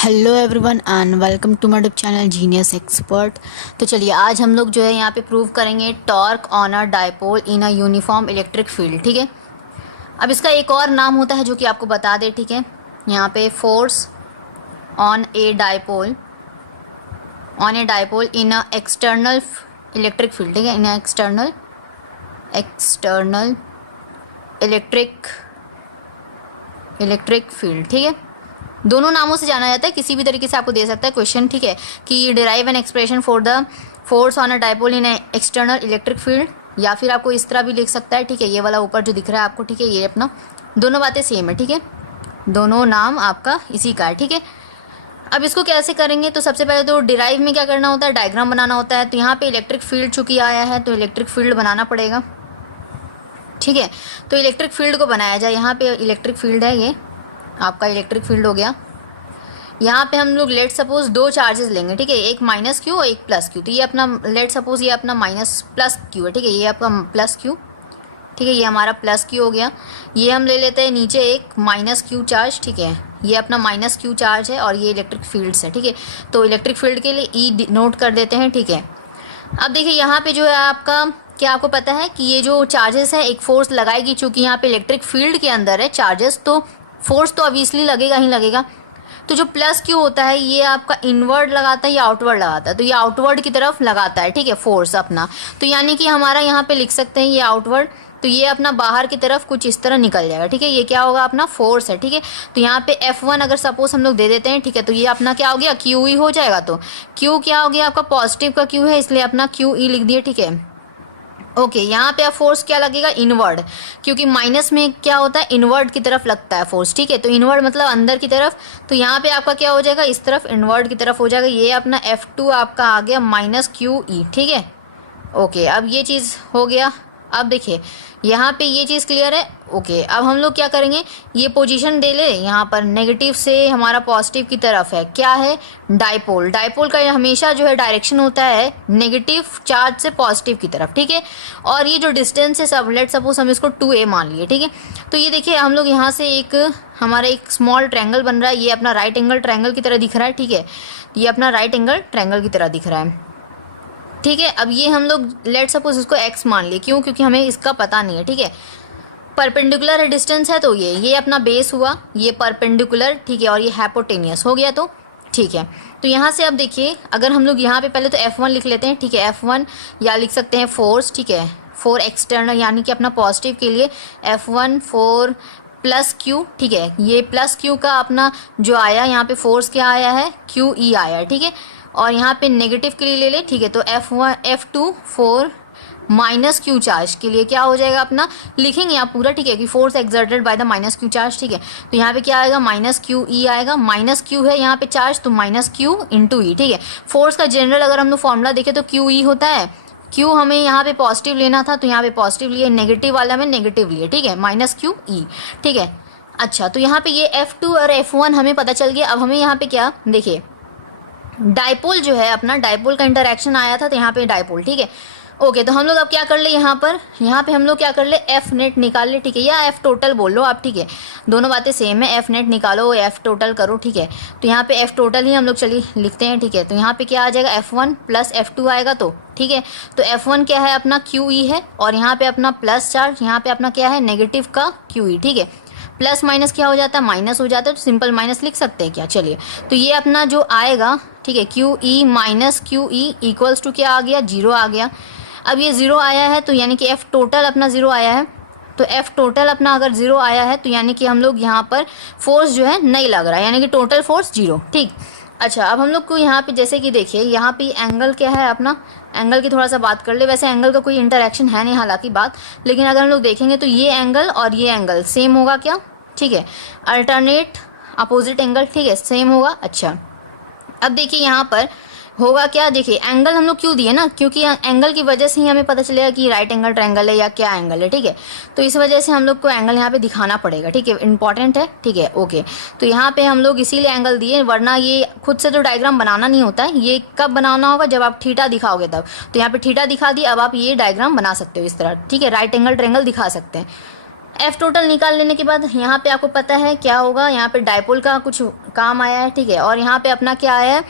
Hello everyone and welcome to my YouTube channel genius expert. तो चलिए आज हम लोग जो है यहाँ पे प्रूव करेंगे torque on a dipole in a uniform electric field. ठीक है, अब इसका एक और नाम होता है जो कि आपको बता दे। ठीक है, यहाँ पे force on A dipole in a external electric field. ठीक है, इन एक्सटर्नल इलेक्ट्रिक फील्ड। ठीक है, दोनों नामों से जाना जाता है, किसी भी तरीके से आपको दे सकता है क्वेश्चन। ठीक है, कि derive an expression for the force on a dipole in external electric field, या फिर आपको इस तरह भी लिख सकता है। ठीक है, ये वाला ऊपर जो दिख रहा है आपको, ठीक है, ये अपना दोनों बातें सेम है। ठीक है, दोनों नाम आपका इसी का है। ठीक है, अब इसको कैसे करेंगे, तो सबसे पहले तो डिराइव में क्या करना होता है, डायग्राम बनाना होता है। तो यहाँ पे इलेक्ट्रिक फील्ड चूंकि आया है तो इलेक्ट्रिक फील्ड बनाना पड़ेगा। ठीक है, तो इलेक्ट्रिक फील्ड को बनाया जाए। यहाँ पे इलेक्ट्रिक फील्ड है, ये आपका इलेक्ट्रिक फील्ड हो गया। यहाँ पे हम लोग लेट सपोज दो चार्जेस लेंगे। ठीक है, एक माइनस क्यू और एक प्लस क्यू। तो ये अपना लेट सपोज ये अपना माइनस प्लस क्यू है। ठीक है, ये आपका प्लस क्यू। ठीक है, ये हमारा प्लस क्यू हो गया। ये हम ले लेते हैं नीचे एक माइनस क्यू चार्ज। ठीक है, ये अपना माइनस क्यू चार्ज है और ये इलेक्ट्रिक फील्ड्स है। ठीक है, तो इलेक्ट्रिक फील्ड के लिए ई नोट कर देते हैं। ठीक है, अब देखिए यहाँ पे जो है आपका, क्या आपको पता है कि ये जो चार्जेस है एक फोर्स लगाएगी, चूंकि यहाँ पे इलेक्ट्रिक फील्ड के अंदर है चार्जेस, तो फोर्स तो ऑब्वियसली लगेगा ही लगेगा। तो जो प्लस क्यू होता है ये आपका इनवर्ड लगाता है या आउटवर्ड लगाता है, तो ये आउटवर्ड की तरफ लगाता है। ठीक है, फोर्स अपना, तो यानी कि हमारा यहाँ पे लिख सकते हैं ये आउटवर्ड, तो ये अपना बाहर की तरफ कुछ इस तरह निकल जाएगा। ठीक है, ये क्या होगा, अपना फोर्स है। ठीक है, तो यहाँ पे F1 अगर सपोज हम लोग दे देते हैं, ठीक है, तो ये अपना क्या हो गया, क्यू ई हो जाएगा। तो क्यू क्या हो गया आपका, पॉजिटिव का क्यू है, इसलिए अपना क्यू ई लिख दिए। ठीक है, ओके, यहाँ पे अब फोर्स क्या लगेगा, इनवर्ड, क्योंकि माइनस में क्या होता है, इनवर्ड की तरफ लगता है फोर्स। ठीक है, तो इनवर्ड मतलब अंदर की तरफ, तो यहाँ पे आपका क्या हो जाएगा, इस तरफ इनवर्ड की तरफ हो जाएगा। ये अपना F2 आपका आ गया माइनस क्यू ई। ठीक है, ओके, अब ये चीज़ हो गया। अब देखिए यहाँ पे ये चीज़ क्लियर है। ओके, अब हम लोग क्या करेंगे, ये पोजीशन दे ले, यहाँ पर नेगेटिव से हमारा पॉजिटिव की तरफ है, क्या है, डायपोल। डायपोल का हमेशा जो है डायरेक्शन होता है नेगेटिव चार्ज से पॉजिटिव की तरफ। ठीक है, और ये जो डिस्टेंस है सब लेट सपोज हम इसको 2a मान लिए। ठीक है, तो ये देखिए हम लोग यहाँ से एक हमारा एक स्मॉल ट्रायंगल बन रहा है, ये अपना राइट एंगल ट्रायंगल की तरह दिख रहा है। ठीक है, ये अपना राइट एंगल ट्रायंगल की तरह दिख रहा है। ठीक है, अब ये हम लोग लेट सपोज इसको x मान लिए, क्यों, क्योंकि हमें इसका पता नहीं है। ठीक है, परपेंडिकुलर है डिस्टेंस है, तो ये अपना बेस हुआ, ये परपेंडिकुलर। ठीक है, और ये हाइपोटेनियस हो गया। तो ठीक है, तो यहाँ से अब देखिए अगर हम लोग यहाँ पे पहले तो F1 लिख लेते हैं। ठीक है, F1 या लिख सकते हैं फोर्स। ठीक है, फोर एक्सटर्नल यानी कि अपना पॉजिटिव के लिए F1 फोर प्लस क्यू। ठीक है, ये प्लस क्यू का अपना जो आया यहाँ पे फोर्स क्या आया है, क्यू ई आया है। ठीक है, और यहाँ पे नेगेटिव के लिए ले लें। ठीक है, तो F2 four minus Q charge के लिए क्या हो जाएगा, अपना लिखेंगे आप पूरा। ठीक है, कि force exerted by the minus Q charge. ठीक है, तो यहाँ पे क्या आएगा, माइनस क्यू ई आएगा। माइनस क्यू है यहाँ पे चार्ज, तो माइनस क्यू इंटू ई। ठीक है, फोर्स का जनरल अगर हम लोग फॉर्मूला देखें तो क्यू ई होता है, क्यू हमें यहाँ पे पॉजिटिव लेना था तो यहाँ पे पॉजिटिव लिए, नेगेटिव वाला में नेगेटिव लिए। ठीक है, माइनस क्यू ई। ठीक है, अच्छा, तो यहाँ पे ये F2 और F1 हमें पता चल गया। अब हमें यहाँ पे क्या, देखिए डायपोल जो है अपना, डायपोल का इंटरैक्शन आया था, तो यहाँ पे डायपोल। ठीक है, ओके, तो हम लोग अब क्या कर ले, यहाँ पे हम लोग क्या कर ले, F नेट निकाल ले। ठीक है, या F टोटल बोल लो आप। ठीक है, दोनों बातें सेम है, F नेट निकालो F टोटल करो। ठीक है, तो यहाँ पे F टोटल ही हम लोग चलिए लिखते हैं। ठीक है, तो यहाँ पे क्या आ जाएगा, F1 प्लस F2 आएगा। तो ठीक है, तो F1 क्या है, अपना क्यू ई है, और यहाँ पे अपना प्लस चार्ज, यहाँ पे अपना क्या है, नेगेटिव का क्यू ई। ठीक है, प्लस माइनस क्या हो जाता है, माइनस हो जाता है, तो सिंपल माइनस लिख सकते हैं क्या, चलिए। तो ये अपना जो आएगा, ठीक है, Q E minus Q E equals to क्या आ गया, 0 आ गया। अब ये 0 आया है तो यानी कि F टोटल अपना 0 आया है, तो F टोटल अपना अगर 0 आया है तो यानी कि हम लोग यहाँ पर फोर्स जो है नहीं लग रहा है, यानी कि टोटल फोर्स 0। ठीक, अच्छा, अब हम लोग को यहाँ पे जैसे कि देखिए यहाँ पे एंगल क्या है अपना, एंगल की थोड़ा सा बात कर ले। वैसे एंगल का कोई इंटरेक्शन है नहीं हालांकि बात, लेकिन अगर हम लोग देखेंगे तो ये एंगल और ये एंगल सेम होगा क्या, ठीक है, अल्टरनेट अपोजिट एंगल। ठीक है, सेम होगा। अच्छा, अब देखिए यहाँ पर होगा क्या, देखिए एंगल हम लोग क्यों दिए ना, क्योंकि एंगल की वजह से ही हमें पता चलेगा कि राइट एंगल ट्रायंगल है या क्या एंगल है, ठीक है। तो इस वजह से हम लोग को एंगल यहाँ पे दिखाना पड़ेगा, ठीक है, इंपॉर्टेंट है, ठीक है, ओके। तो यहाँ पे हम लोग इसीलिए एंगल दिए, वरना ये खुद से तो डायग्राम बनाना नहीं होता है, ये कब बनाना होगा जब आप थीटा दिखाओगे तब। तो यहाँ पे थीटा दिखा दी, अब आप ये डायग्राम बना सकते हो इस तरह, ठीक है, राइट एंगल ट्रायंगल दिखा सकते हैं। एफ टोटल निकाल लेने के बाद यहाँ पे आपको पता है क्या होगा, यहाँ पे डायपोल का कुछ काम आया है, ठीक है, और यहाँ पे अपना क्या आया है,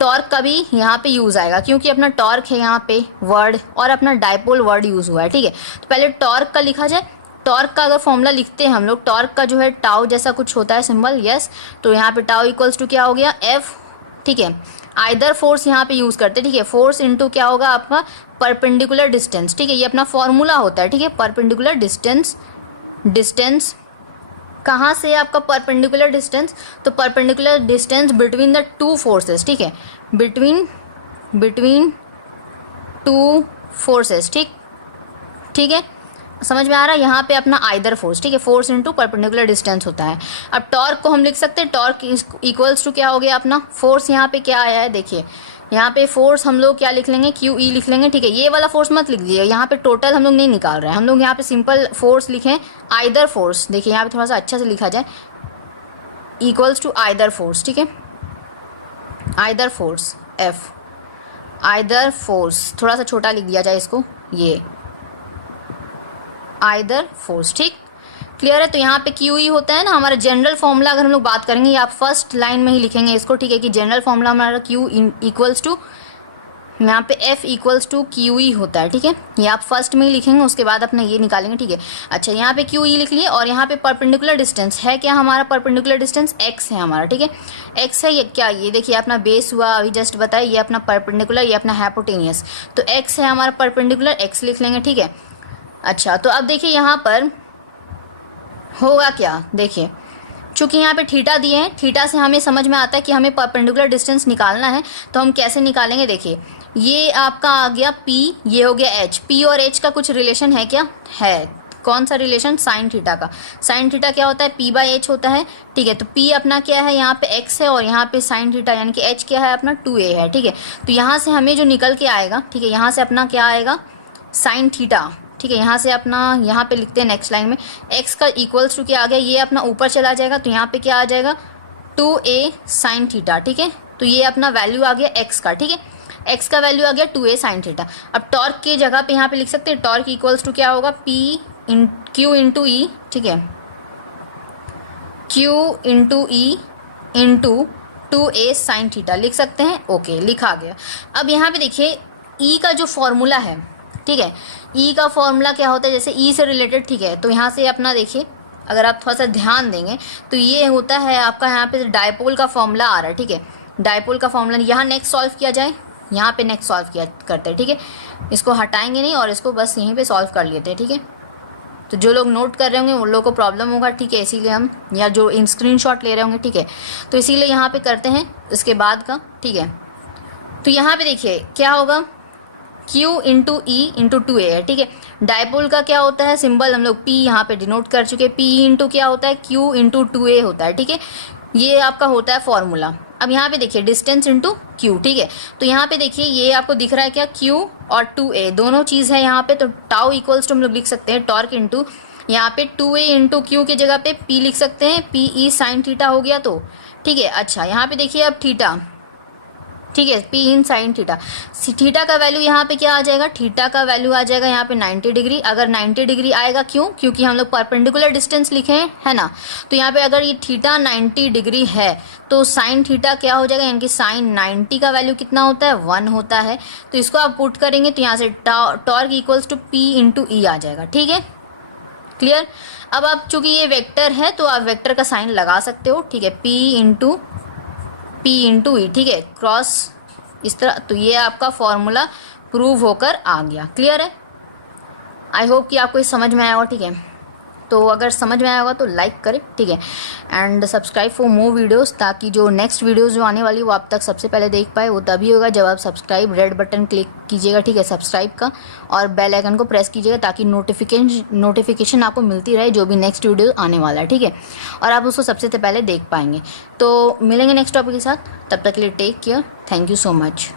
टॉर्क का भी यहाँ पे यूज़ आएगा, क्योंकि अपना टॉर्क है यहाँ पे वर्ड और अपना डायपोल वर्ड यूज़ हुआ है, ठीक है। तो पहले टॉर्क का लिखा जाए। टॉर्क का अगर फॉर्मूला लिखते हैं हम लोग, टॉर्क का जो है टाउ जैसा कुछ होता है सिंबल, यस। तो यहाँ पे टाउ इक्वल्स टू क्या हो गया, एफ, ठीक है। आइदर फोर्स यहाँ पे यूज़ करते हैं, ठीक है, फोर्स इनटू क्या होगा आपका परपेंडिकुलर डिस्टेंस, ठीक है, ये अपना फॉर्मूला होता है, ठीक है, परपेंडिकुलर डिस्टेंस। डिस्टेंस कहाँ से आपका परपेंडिकुलर डिस्टेंस, तो perpendicular distance between the two forces, ठीक है, बिटवीन टू फोर्सेस, ठीक है, समझ में आ रहा है। यहाँ पे अपना आइदर फोर्स, ठीक है, फोर्स इनटू परपेंडिकुलर डिस्टेंस होता है। अब टॉर्क को हम लिख सकते हैं, टॉर्क इक्वल्स टू क्या हो गया अपना फोर्स, यहाँ पे क्या आया है देखिए, यहाँ पे फोर्स हम लोग क्या लिख लेंगे, क्यू ई लिख लेंगे, ठीक है। ये वाला फोर्स मत लिख दीजिए, यहाँ पे टोटल हम लोग नहीं निकाल रहे हैं, हम लोग यहाँ पे सिंपल फोर्स लिखें, आइदर फोर्स, देखिए यहाँ पे थोड़ा सा अच्छा से लिखा जाए, इक्वल्स टू आइदर फोर्स, ठीक है, either force F, either force थोड़ा सा छोटा लिख दिया जाए इसको, ये आइदर फोर्स, ठीक, क्लियर है। तो यहाँ पे क्यू ई होता है ना हमारा जनरल फॉर्मूला, अगर हम लोग बात करेंगे या आप फर्स्ट लाइन में ही लिखेंगे इसको, ठीक है, कि जनरल फॉर्मूला हमारा क्यू इक्वल्स टू, यहाँ पे F equals to Q E होता है, ठीक है, ये आप फर्स्ट में ही लिखेंगे, उसके बाद अपना ये निकालेंगे, ठीक है। अच्छा, यहाँ पे क्यू ई लिख लिए, और यहाँ पे परपेंडिकुलर डिस्टेंस है क्या हमारा, परपेंडिकुलर डिस्टेंस एक्स है हमारा, ठीक है, एक्स है ये क्या, ये देखिए अपना बेस हुआ अभी जस्ट बताया, ये अपना परपेंडिकुलर, ये अपना हाइपोटेनियस, तो एक्स है हमारा परपेंडिकुलर, एक्स लिख लेंगे, ठीक है। अच्छा, तो अब देखिए यहाँ पर होगा क्या, देखिए चूंकि यहाँ पे थीटा दिए हैं, थीटा से हमें समझ में आता है कि हमें परपेंडिकुलर डिस्टेंस निकालना है, तो हम कैसे निकालेंगे, देखिए ये आपका आ गया P, ये हो गया H, P और H का कुछ रिलेशन है क्या, है, कौन सा रिलेशन, साइन थीटा का। साइन थीटा क्या होता है, P बाई H होता है, ठीक है। तो P अपना क्या है, यहाँ पे X है, और यहाँ पे साइन थीटा यानी कि H क्या है अपना 2a है, ठीक है। तो यहाँ से हमें जो निकल के आएगा, ठीक है, यहाँ से अपना क्या आएगा साइन थीटा, ठीक है, यहाँ से अपना यहाँ पे लिखते हैं नेक्स्ट लाइन में, x का इक्वल्स टू क्या आ गया, ये अपना ऊपर चला जाएगा, तो यहाँ पे क्या आ जाएगा 2a साइन थीटा, ठीक है। तो ये अपना वैल्यू आ गया x का, ठीक है, x का वैल्यू आ गया 2a साइन थीटा। अब टॉर्क की जगह पे यहाँ पे लिख सकते हैं, टॉर्क इक्वल्स टू क्या होगा Q इंटू ई, ठीक है, Q into E into 2a sine theta लिख सकते हैं, ओके, लिखा गया। अब यहाँ पे देखिए E का जो फॉर्मूला है, ठीक है, E का फॉर्मूला क्या होता है, जैसे E से रिलेटेड, ठीक है, तो यहाँ से अपना देखिए अगर आप थोड़ा सा ध्यान देंगे तो ये होता है आपका यहाँ पे डायपोल का फॉर्मूला आ रहा है, ठीक है, डायपोल का फॉर्मूला। यहाँ नेक्स्ट सॉल्व किया जाए, यहाँ पे नेक्स्ट सॉल्व किया करते हैं, ठीक है, इसको हटाएंगे नहीं और इसको बस यहीं पे सॉल्व कर लेते हैं, ठीक है। तो जो लोग नोट कर रहे होंगे उन लोगों को प्रॉब्लम होगा, ठीक है, इसीलिए हम, या जो इन स्क्रीनशॉट ले रहे होंगे, ठीक है, तो इसीलिए यहाँ पे करते हैं इसके बाद का, ठीक है। तो यहाँ पे देखिए क्या होगा, Q into E into 2a है, ठीक है। डायपोल का क्या होता है सिंबल, हम लोग P यहाँ पे डिनोट कर चुके, P इंटू क्या होता है Q इंटू 2a होता है, ठीक है, ये आपका होता है फॉर्मूला। अब यहाँ पे देखिए डिस्टेंस इंटू Q, ठीक है, तो यहाँ पे देखिए ये आपको दिख रहा है क्या, Q और 2a दोनों चीज़ है यहाँ पे, तो टाउ इक्वल्स टू हम लोग लिख सकते हैं टॉर्क इंटू यहाँ पे 2a इंटू Q की जगह पे P लिख सकते हैं, P ई साइन थीटा हो गया, तो ठीक है। अच्छा, यहाँ पे देखिए अब थीटा, ठीक है, P इन साइन थीटा, थीटा का वैल्यू यहाँ पे क्या आ जाएगा, थीटा का वैल्यू आ जाएगा यहाँ पे 90 डिग्री। अगर 90 डिग्री आएगा क्यों, क्योंकि हम लोग परपेंडिकुलर डिस्टेंस लिखे हैं, है ना, तो यहाँ पे अगर ये थीटा 90 डिग्री है तो साइन थीटा क्या हो जाएगा, यानी कि साइन 90 का वैल्यू कितना होता है 1 होता है। तो इसको आप पुट करेंगे तो यहाँ से torque equals to P into E आ जाएगा, ठीक है, क्लियर। अब आप चूंकि ये वेक्टर है तो आप वेक्टर का साइन लगा सकते हो, ठीक है, P इंटू ई, ठीक है, क्रॉस इस तरह। तो ये आपका फॉर्मूला प्रूव होकर आ गया, क्लियर है। आई होप कि आपको इस समझ में आया होगा, ठीक है। तो अगर समझ में आया होगा तो लाइक करें, ठीक है, and subscribe for more videos, ताकि जो नेक्स्ट वीडियोस जो आने वाली वो आप तक सबसे पहले देख पाए। वो तभी होगा जब आप सब्सक्राइब रेड बटन क्लिक कीजिएगा, ठीक है, सब्सक्राइब का, और बेल आइकन को प्रेस कीजिएगा ताकि नोटिफिकेशन आपको मिलती रहे जो भी नेक्स्ट वीडियो आने वाला है, ठीक है, और आप उसको सबसे पहले देख पाएंगे। तो मिलेंगे नेक्स्ट टॉपिक के साथ, तब तक के लिए take care, thank you so much.